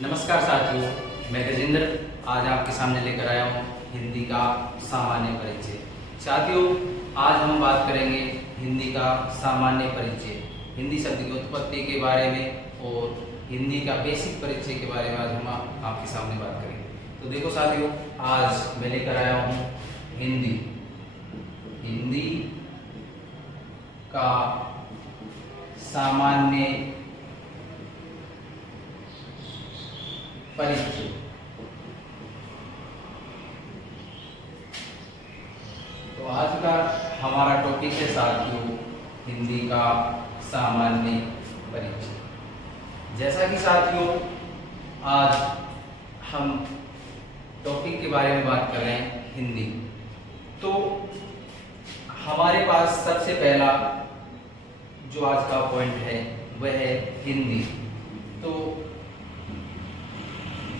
नमस्कार साथियों, मैं गजेंद्र आज आपके सामने लेकर आया हूँ हिंदी का सामान्य परिचय। साथियों, आज हम बात करेंगे हिंदी का सामान्य परिचय, हिंदी शब्द की उत्पत्ति के बारे में और हिंदी का बेसिक परिचय के बारे में आज हम आपके सामने बात करेंगे। तो देखो साथियों, आज मैं लेकर आया हूँ हिंदी का सामान्य परिचय। तो आज का हमारा टॉपिक है साथियों हिंदी का सामान्य परिचय। जैसा कि साथियों आज हम टॉपिक के बारे में बात कर रहे हैं हिंदी, तो हमारे पास सबसे पहला जो आज का पॉइंट है वह है हिंदी। तो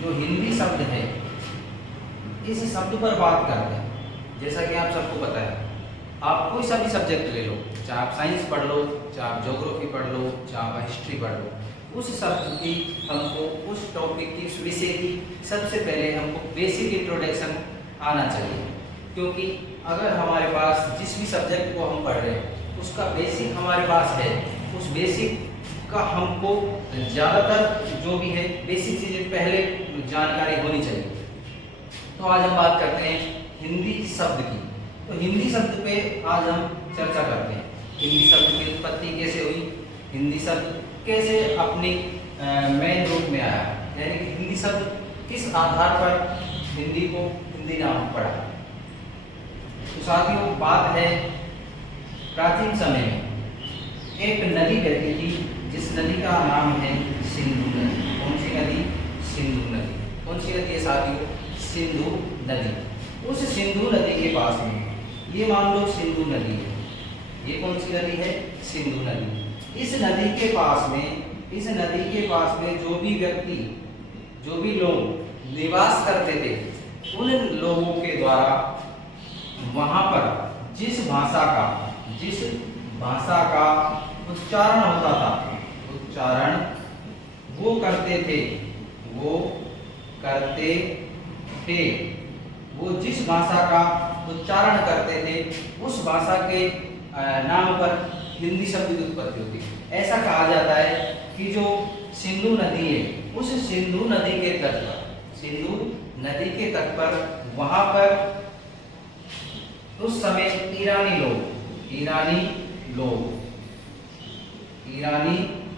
जो हिंदी शब्द है, इस शब्द पर बात करते हैं। जैसा कि आप सबको पता है, आप कोई सा भी सब्जेक्ट ले लो, चाहे आप साइंस पढ़ लो, चाहे आप ज्योग्राफी पढ़ लो, चाहे आप हिस्ट्री पढ़ लो, उस शब्द की हमको, उस टॉपिक की, उस विषय की सबसे पहले हमको बेसिक इंट्रोडक्शन आना चाहिए। क्योंकि अगर हमारे पास जिस भी सब्जेक्ट को हम पढ़ रहे हैं उसका बेसिक हमारे पास है, उस बेसिक का हमको ज़्यादातर जो भी है बेसिक चीज़ें पहले जानकारी होनी चाहिए। तो आज हम बात करते हैं हिंदी शब्द की। तो हिंदी शब्द पे आज हम चर्चा करते हैं। हिंदी शब्द की उत्पत्ति कैसे हुई, हिंदी शब्द कैसे अपनी मेन रूप में आया, यानी कि हिंदी शब्द किस आधार पर हिंदी को हिंदी नाम पड़ा। तो साथियों बात है प्राचीन समय में एक नदी बहती थी, जिस नदी का नाम है सिंधु नदी। कौन सी नदी? सिंधु नदी। कौन सी नदी है साथियों? सिंधु नदी। उस सिंधु नदी के पास में, ये मान लो सिंधु नदी है, ये कौन सी नदी है? सिंधु नदी। इस नदी के पास में जो भी व्यक्ति, जो भी लोग निवास करते थे, उन लोगों के द्वारा वहां पर जिस भाषा का उच्चारण होता था, वो करते थे, वो जिस भाषा का उच्चारण करते थे उस भाषा के नाम पर हिंदी शब्द की उत्पत्ति होती है। ऐसा कहा जाता है कि जो सिंधु नदी है, उस सिंधु नदी के तट पर वहां पर उस समय ईरानी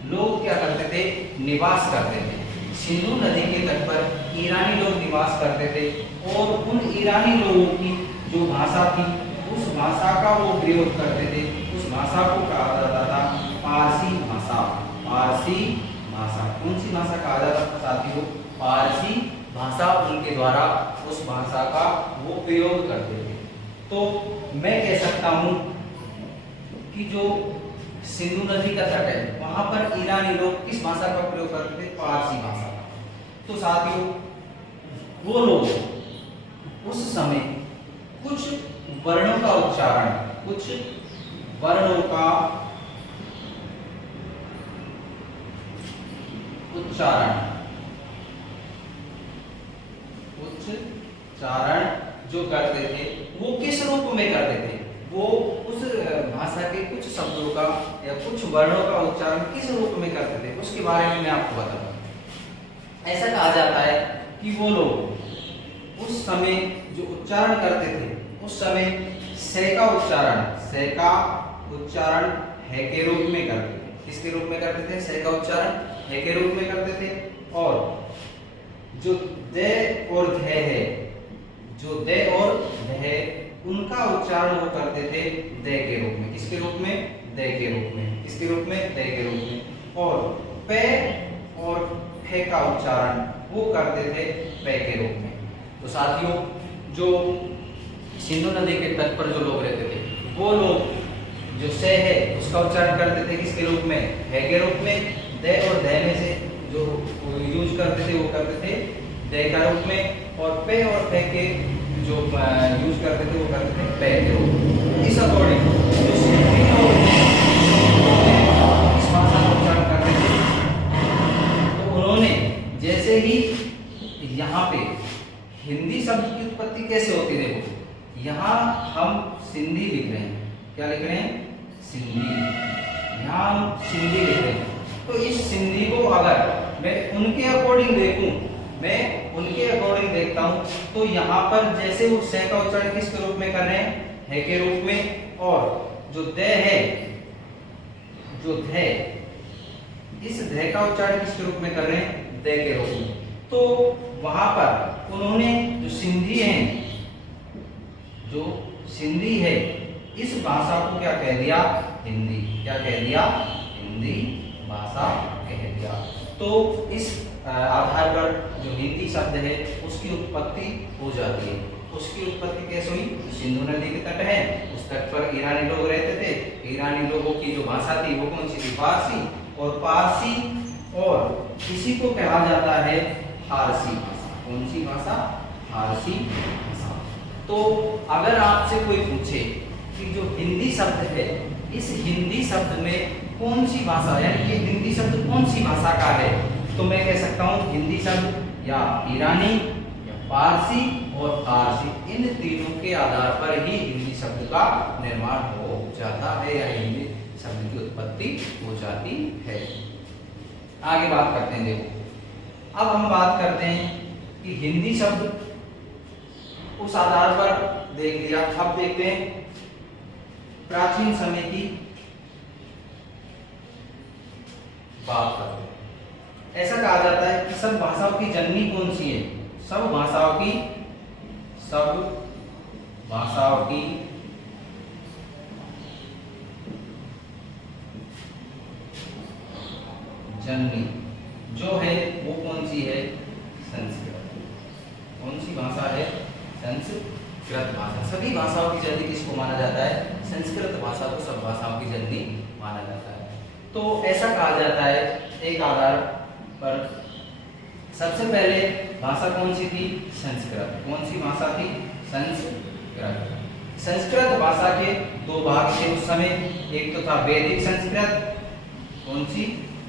लोग क्या करते थे? निवास करते थे। सिंधु नदी के तट पर ईरानी लोग निवास करते थे और उन ईरानी लोगों की जो भाषा थी, उस भाषा का वो प्रयोग करते थे। उस भाषा को कहा जाता था पारसी भाषा। कौन सी भाषा कहा जाता था साथियों? पारसी भाषा। उनके द्वारा उस भाषा का वो प्रयोग करते थे। तो मैं कह सकता हूँ कि जो सिंधु नदी का तट है, वहां पर ईरानी लोग किस भाषा का प्रयोग करते थे? पारसी भाषा का। तो साथियों वो लोग उस समय कुछ वर्णों का उच्चारण जो करते थे, वो किस रूप में करते थे? वो उस भाषा के कुछ शब्दों का या कुछ वर्णों का उच्चारण किस रूप में करते थे, उसके बारे में मैं आपको बताऊंगा। ऐसा कहा जाता है कि वो लोग उस समय जो उच्चारण करते थे, उस समय से का उच्चारण है के रूप में करते थे। किसके रूप में करते थे? से का उच्चारण है के रूप में करते थे। और जो दे और ध है, उनका उच्चारण वो करते थे दे के रूप में। किसके रूप में? दे के रूप में। किसके रूप में? दे के रूप में। और पे और फे का उच्चारण वो करते थे पे के रूप में। तो साथियों जो सिंधु नदी के तट पर जो लोग रहते थे, वो लोग जो से है उसका उच्चारण करते थे किसके रूप में? है के रूप में। दे और दे में से जो यूज करते थे वो करते थे दे का रूप में। और पे और फे के जो यूज करते थे वो करते थे पे के रूप में। इस अकॉर्डिंग जो सिंधी लोग इस भाषा का उच्चारण करते थे, तो उन्होंने जैसे ही यहाँ पे हिंदी शब्द की उत्पत्ति कैसे होती है, देखो यहाँ हम सिंधी लिख रहे हैं, क्या लिख रहे हैं, सिंधी, यहाँ हम सिंधी लिख रहे हैं। तो इस सिंधी को अगर मैं उनके अकॉर्डिंग देखूं, मैं उनके अकॉर्डिंग देखता हूं, तो यहाँ पर जैसे वो स का उच्चारण किसके रूप में कर रहे हैं, है के रूप में, और जो द है, जो ध, इस ध का उच्चारण किसके रूप में कर रहे हैं, द के रूप में। तो वहां पर उन्होंने जो सिंधी है, जो सिंधी है, इस भाषा को क्या कह दिया, हिंदी, क्या कह दिया, हिंदी भाषा कह दिया। तो इस आधार पर जो हिंदी शब्द है उसकी उत्पत्ति हो जाती है। उसकी उत्पत्ति कैसे हुई, सिंधु नदी के तट है, उस तट पर ईरानी लोग रहते थे। ईरानी लोगों की जो भाषा थी वो कौन सी थी, फारसी, और पारसी, और इसी को कहा जाता है फारसी भाषा। कौन सी भाषा, फारसी भाषा। तो अगर आपसे कोई पूछे कि जो हिंदी शब्द है, इस हिंदी शब्द में कौन सी भाषा, यानी कि हिंदी शब्द कौन सी भाषा का है, तो मैं कह सकता हूँ हिंदी शब्द या ईरानी या पारसी और फारसी, इन तीनों के आधार पर ही हिंदी शब्द का निर्माण हो जाता है या हिंदी शब्द की उत्पत्ति हो जाती है। आगे बात करते हैं, देखो अब हम बात करते हैं कि हिंदी शब्द उस आधार पर देख लिया। अब देखते हैं प्राचीन समय की बात करते हैं। ऐसा कहा जाता है कि सब भाषाओं की जननी कौन सी है, सब भाषाओं की जननी जो है वो कौन सी है, संस्कृत। कौन सी भाषा है, संस्कृत भाषा। सभी भाषाओं की जननी किसको माना जाता है, संस्कृत भाषा को सब भाषाओं की जननी माना जाता है। तो ऐसा कहा जाता है एक आधार पर। सबसे पहले भाषा कौन सी थी, संस्कृत। कौन सी भाषा थी, संस्कृत। संस्कृत भाषा के दो भाग थे उस समय, एक तो था वैदिक संस्कृत, कौन सी,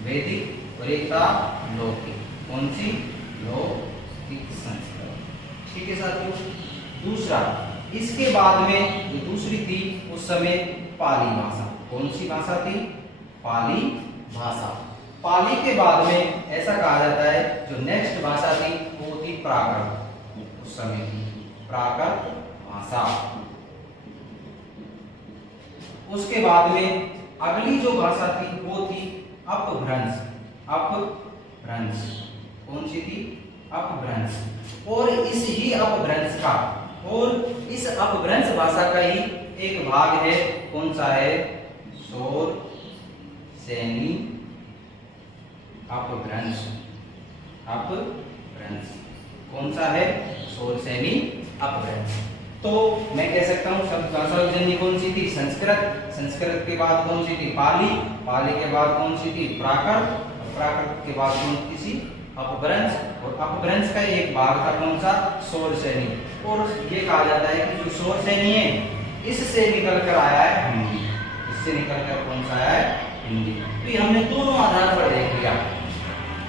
वैदिक, और एक था लौकिक, कौन सी, लौकिक संस्कृत। ठीक है साथियों। दूसरा, इसके बाद में जो दूसरी थी उस समय पाली भाषा। कौन सी भाषा थी, पाली भाषा। पाली के बाद में ऐसा कहा जाता है जो नेक्स्ट भाषा थी वो थी प्राकृत। उस समय की प्राकृत भाषा। उसके बाद में अगली जो भाषा थी वो थी अपभ्रंश। अपभ्रंश कौन सी थी, अपभ्रंश। और इस ही अपभ्रंश का, और इस अपभ्रंश भाषा का ही एक भाग है, कौन सा है, शौर सैनी अपभ्रंश। अपभ्रंश कौन सा है, शौर सैनी अपभ्रंश। तो मैं कह सकता हूँ सब भाषा जननी कौन सी थी, संस्कृत। संस्कृत के बाद कौन सी थी, पाली। पाली के बाद कौन सी थी, प्राकृत। प्राकृत के बाद कौन सी थी, अपभ्रंश। और अपभ्रंश का एक भाग था कौन सा, शौर सैनी। और ये कहा जाता है कि जो शौर सैनी है इससे निकल कर आया है हिंदी। इससे निकल कर कौन सा आया है, हिंदी। तो ये हमने दोनों आधार पर देख लिया,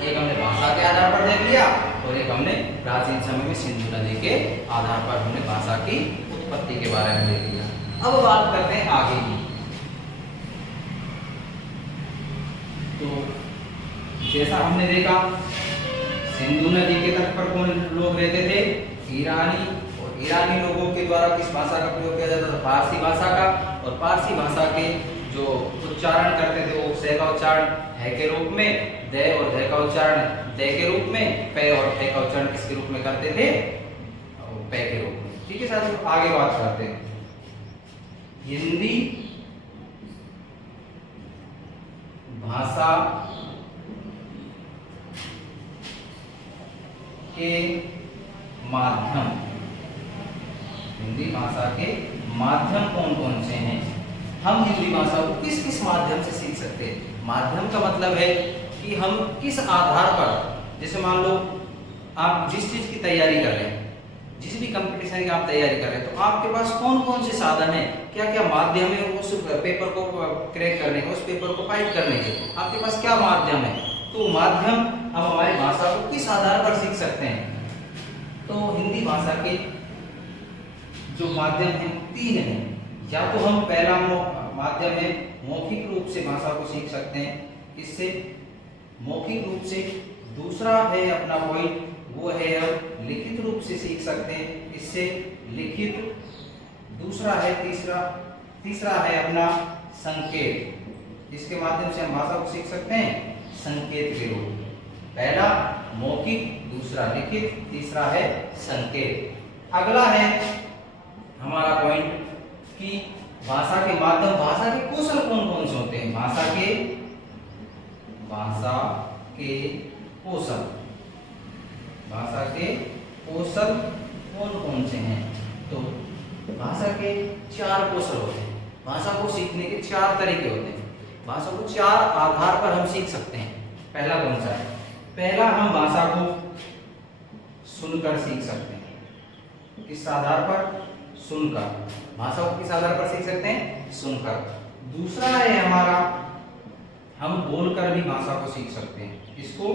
एक हमने भाषा के आधार पर देख लिया और एक हमने प्राचीन समय में सिंधु नदी के आधार पर हमने भाषा की उत्पत्ति के बारे में देख लिया। अब बात करते हैं आगे की। तो जैसा हमने देखा सिंधु नदी के तट पर कौन लोग रहते थे, ईरानी। और ईरानी लोगों के द्वारा किस भाषा का प्रयोग किया जाता था, फारसी भाषा का। और फारसी भाषा के जो उच्चारण करते थे वो से का उच्चारण है के रूप में, दे और ध का उच्चारण दे के रूप में, पे और थे का उच्चारण किसके रूप में करते थे, पे के रूप में। ठीक है साथियों, आगे बात करते हैं। हिंदी भाषा के माध्यम, हिंदी भाषा के माध्यम कौन कौन से हैं। हम हिंदी भाषा को किस किस माध्यम से सीख सकते हैं। माध्यम का मतलब है कि हम किस आधार पर, जैसे मान लो आप जिस चीज की तैयारी कर रहे हैं, जिस भी कंपटीशन की आप तैयारी कर रहे हैं, तो आपके पास कौन कौन से साधन है, क्या क्या माध्यम है उस पेपर को क्रैक करने के, उस पेपर को फाइट करने के, आपके पास क्या माध्यम है। तो माध्यम हम हमारी भाषा को किस आधार पर सीख सकते हैं? तो हिंदी भाषा के जो माध्यम हैं तीन हैं। या तो हम पहला माध्यम है मौखिक रूप से भाषा को सीख सकते हैं, इससे मौखिक रूप से। दूसरा है अपना पॉइंट वो है हम लिखित रूप से सीख सकते हैं, इससे लिखित। दूसरा है तीसरा है अपना संकेत, इसके माध्यम से हम भाषा को सीख सकते हैं संकेत के रूप में। पहला मौखिक, दूसरा लिखित, तीसरा है संकेत। अगला है हमारा पॉइंट कि भाषा के माध्यम, भाषा के कौशल कौन कौन से होते हैं? भाषा के कौशल कौन कौन से हैं? तो भाषा के 4 कौशल होते हैं। भाषा को सीखने के 4 तरीके होते हैं। भाषा को 4 आधार पर हम सीख सकते हैं। पहला कौन सा है? पहला, हम भाषा को सुनकर सीख सकते हैं। किस आधार पर? सुनकर। भाषा को किस आधार पर सीख सकते हैं? सुनकर। दूसरा है हमारा, हम बोलकर भी भाषा को सीख सकते हैं। इसको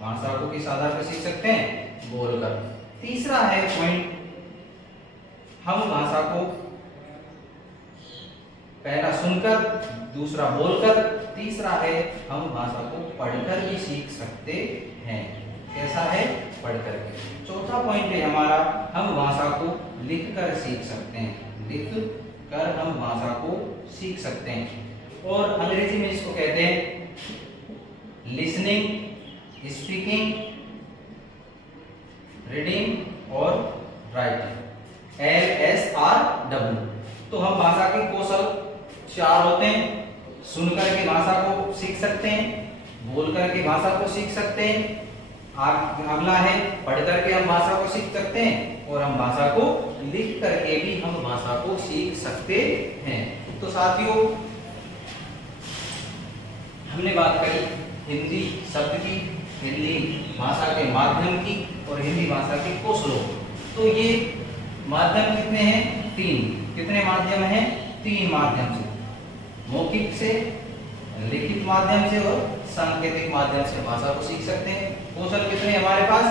भाषा को किस आधार पर सीख सकते हैं? बोलकर। तीसरा है पॉइंट, हम भाषा को पहला सुनकर, दूसरा बोलकर, तीसरा है हम भाषा को पढ़कर भी सीख सकते हैं। कैसा है? पढ़कर के। चौथा पॉइंट है हमारा, हम भाषा को लिखकर सीख सकते हैं। लिख कर हम भाषा को सीख सकते हैं। और अंग्रेजी में इसको कहते हैं लिसनिंग, स्पीकिंग, रीडिंग और राइटिंग। LSRW। तो हम भाषा के कौशल 4 होते हैं। सुनकर के भाषा को सीख सकते हैं, बोलकर के भाषा को सीख सकते हैं, अगला है पढ़कर के हम भाषा को सीख सकते हैं, और हम भाषा को लिख करके भी हम भाषा को सीख सकते हैं। तो साथियों, हमने बात करी हिंदी शब्द की, हिंदी भाषा के माध्यम की और हिंदी भाषा के कौशलों। तो ये माध्यम कितने हैं? 3। कितने माध्यम हैं? 3 माध्यम से, मौखिक से, लिखित माध्यम से और सांकेतिक माध्यम से भाषा को सीख सकते हैं। कौशल कितने हमारे पास?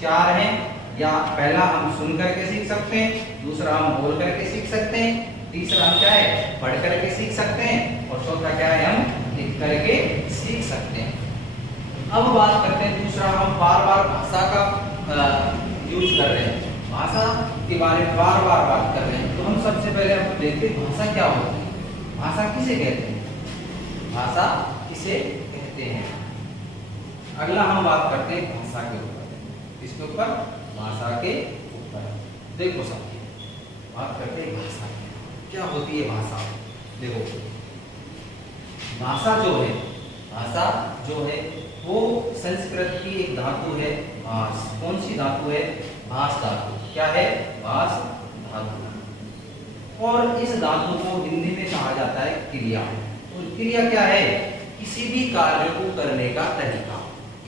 4 हैं। या पहला हम सुन करके सीख सकते हैं, दूसरा हम बोल करके सीख सकते हैं, तीसरा हम क्या है? पढ़ करके सीख सकते हैं, और चौथा क्या है? हम लिख करके सीख सकते हैं। अब बात करते हैं दूसरा, हम बार बार भाषा का यूज कर रहे हैं, भाषा के बारे में बार बार बात कर रहे हैं। तो हम सबसे पहले हम देखते हैं भाषा क्या होती है, भाषा किसे कहते हैं, भाषा किसे कहते हैं। अगला हम बात करते हैं भाषा के ऊपर। इसके ऊपर, भाषा के ऊपर देखो साथियों, बात करते हैं भाषा क्या होती है। भाषा देखो, भाषा जो है वो संस्कृत की एक धातु है भास। कौन सी धातु है? भास धातु। क्या है? भास धातु। और इस धातु को हिंदी में कहा जाता है क्रिया। तो क्रिया क्या है? किसी भी कार्य को करने का तरीका।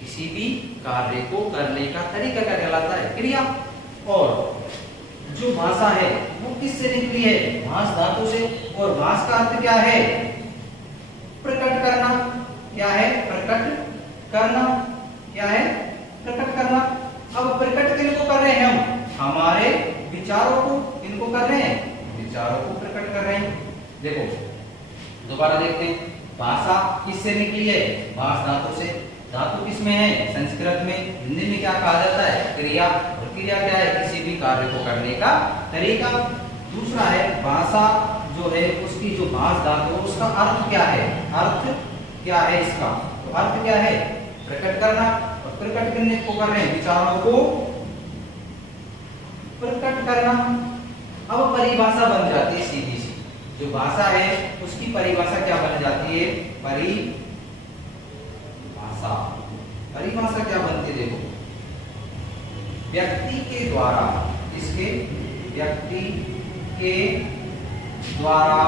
किसी भी कार्य को करने का तरीका क्या कहलाता है? क्रिया। और जो भाषा है वो किससे निकली है? भास धातु से। और भास का अर्थ क्या है? प्रकट करना। क्या है? प्रकट करना। क्या है? प्रकट करना। अब प्रकट किनको कर रहे हैं हम? हमारे विचारों को। किनको कर रहे हैं? विचारों को प्रकट कर रहे हैं। देखो दोबारा देखते हैं, भाषा किससे निकली है? भास धातु से। धातु किसमें है? संस्कृत में। हिंदी में क्या कहा जाता है? क्रिया। और क्रिया क्या है? किसी भी कार्य को करने का तरीका। दूसरा है भाषा जो है उसकी जो भास धातु है उसका अर्थ क्या है? अर्थ क्या है इसका? तो अर्थ क्या है? प्रकट करना। और प्रकट करने को कर रहे हैं? विचारों को प्रकट करना। अब परिभाषा बन जाती है सीधी सी। जो भाषा है उसकी परिभाषा क्या बन जाती है? परिभाषा क्या बनती है? देखो, व्यक्ति के द्वारा, इसके व्यक्ति के द्वारा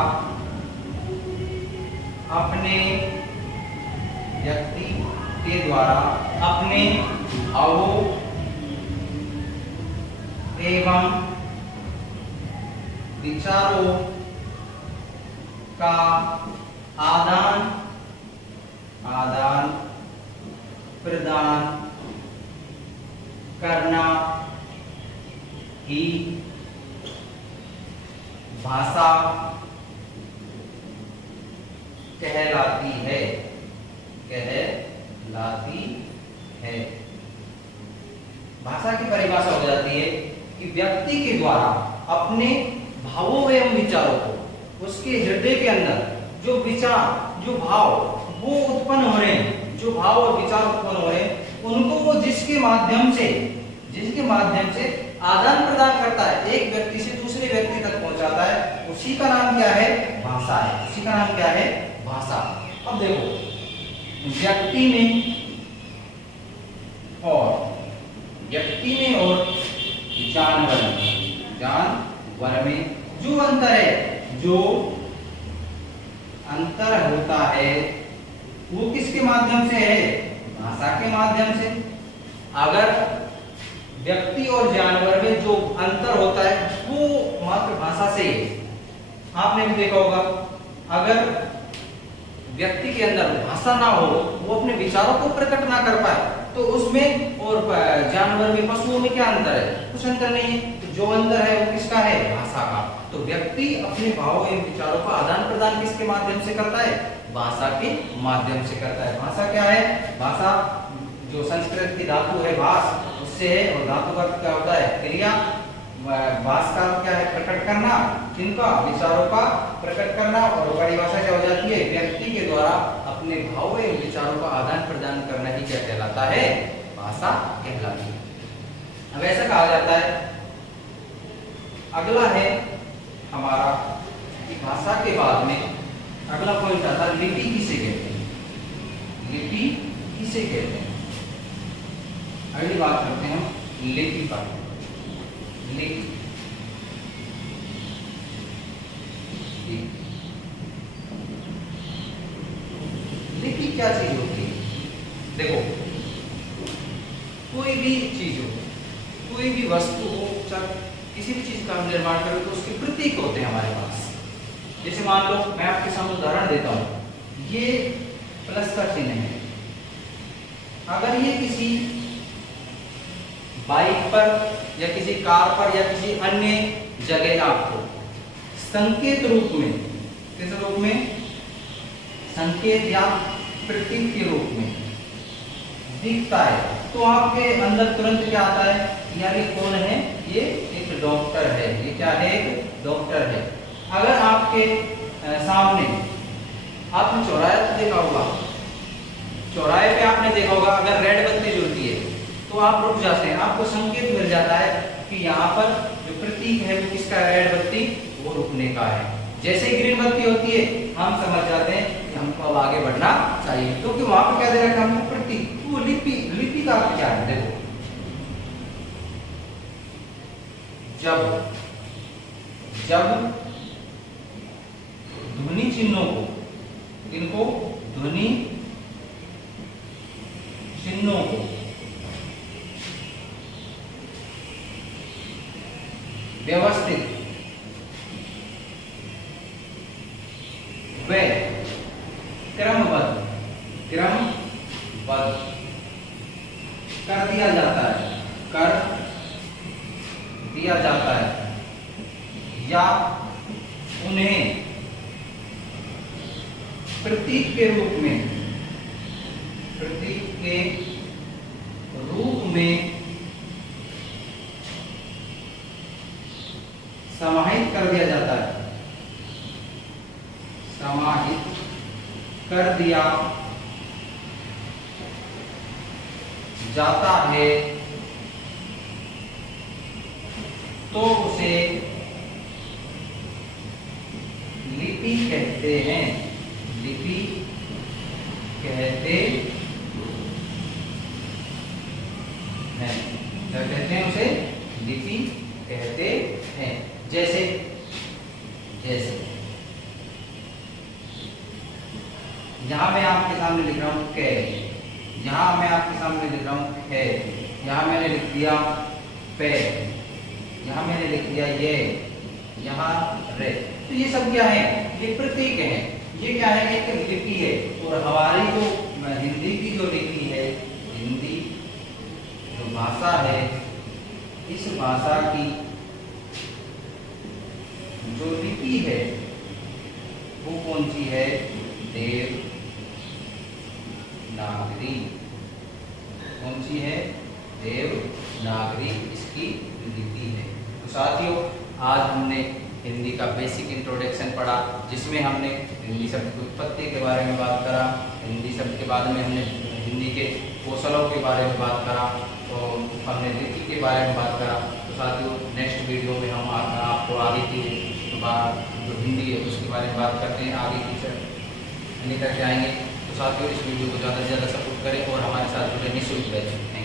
अपने, व्यक्ति के द्वारा अपने भावों एवं विचारों का आदान प्रदान करना ही भाषा कहलाती है, कहलाती है। भाषा की परिभाषा हो जाती है कि व्यक्ति के द्वारा अपने भावों एवं विचारों को, उसके हृदय के अंदर जो विचार, जो भाव वो उत्पन्न हो रहे हैं, जो भाव और विचार उत्पन्न हो रहे हैं, उनको वो जिसके माध्यम से आदान प्रदान करता है, एक व्यक्ति से दूसरे व्यक्ति तक पहुंचाता है, उसी का नाम क्या है? भाषा है। उसी का नाम क्या है? भाषा। अब देखो, व्यक्ति में और जानवर में जो अंतर है, जो अंतर होता है वो किसके माध्यम से है? भाषा के माध्यम से। अगर व्यक्ति और जानवर में जो अंतर होता है वो मात्र भाषा से ही है। आपने भी देखा होगा, अगर व्यक्ति के अंदर भाषा ना हो, वो अपने विचारों को प्रकट ना कर पाए, तो उसमें और जानवर में, पशुओं में क्या अंतर है? कुछ अंतर नहीं है। तो जो अंतर है वो किसका है? भाषा का। तो व्यक्ति अपने भावों एवं विचारों का आदान प्रदान किसके माध्यम से करता है? भाषा के माध्यम से करता है। भाषा क्या है? भाषा जो संस्कृत की धातु है भाष, उससे है, और धातु का क्या होता है? क्रिया। भाष का क्या है? प्रकट करना, किनका? विचारों का प्रकट करना। और परिभाषा क्या हो जाती है? व्यक्ति के द्वारा अपने भाव एवं विचारों का आदान प्रदान करना ही क्या कहलाता है? भाषा कहलाती है। अब ऐसा कहा जाता है, अगला है हमारा कि भाषा के बाद में अगला पॉइंट आता है लिपि किसे कहते हैं? लिपि किसे कहते हैं? अगली बात करते हैं हम लिपि पर। लिपि क्या चीज होती है? देखो, कोई भी चीज हो, कोई भी वस्तु हो, चाहे किसी भी चीज का हम निर्माण करें तो उसके प्रतीक होते हैं हमारे पास। जैसे मान लो, मैं आपके सामने उदाहरण देता हूं, ये प्लस का चिन्ह है। अगर ये किसी बाइक पर या किसी कार पर या किसी अन्य जगह आपको संकेत रूप में, किस रूप में? संकेत या प्रतीक के रूप में दिखता है, तो आपके अंदर तुरंत क्या आता है? यार ये कौन है? ये एक डॉक्टर है। ये क्या है? एक डॉक्टर है। अगर आपके सामने आपने चौराहे पे देखा होगा, चौराहे पे आपने देखा होगा, अगर रेड बत्ती जलती है तो आप रुक जाते हैं, आपको संकेत मिल जाता है कि यहाँ पर जो प्रतीक है वो किसका? रेड बत्ती, वो रुकने का है। जैसे ग्रीन बत्ती होती है, हम समझ जाते हैं कि हमको अब आगे बढ़ना चाहिए, क्योंकि वहां पर क्या दे रखा है? हमको प्रतीक। वो लिपि का क्या है? देखो, जब ध्वनि चिन्हों को, इनको ध्वनि चिन्हों को व्यवस्थित व क्रमबद्ध कर दिया जाता है, या उन्हें प्रतीक के रूप में समाहित कर दिया जाता है, समाहित कर दिया जाता है, तो उसे लिपि कहते हैं। लिपि कहते हैं। क्या कहते हैं? उसे लिपि कहते हैं। जैसे यहां मैं आपके सामने लिख रहा हूं कै, यहां मैं आपके सामने लिख रहा हूं है, यहां मैंने लिख दिया पे, यहां मैंने लिख दिया ये, यहां रे। तो ये सब क्या है? ये प्रतीक है। ये क्या है? एक लिपि है। और हमारी जो हिंदी की जो लिपि है, हिंदी जो भाषा है, इस भाषा की जो लिपि है वो कौन सी है? देवनागरी। कौन सी है? देवनागरी इसकी लिपि है। तो साथियों, आज हमने हिंदी का बेसिक इंट्रोडक्शन पढ़ा, जिसमें हमने हिंदी शब्द की उत्पत्ति के बारे में बात करा, हिंदी शब्द के बाद में हमने हिंदी के कौशलों के बारे में बात करा, और हमने लिपि के बारे में बात करा। तो साथियों, नेक्स्ट वीडियो में हम आपको आगे की बात जो हिंदी है उसके बारे में बात करते हैं, आगे की लेकर के आएंगे। तो साथियों, इस वीडियो को ज़्यादा से ज़्यादा सपोर्ट करें और हमारे साथ जुड़े निःशुल्क बैठें।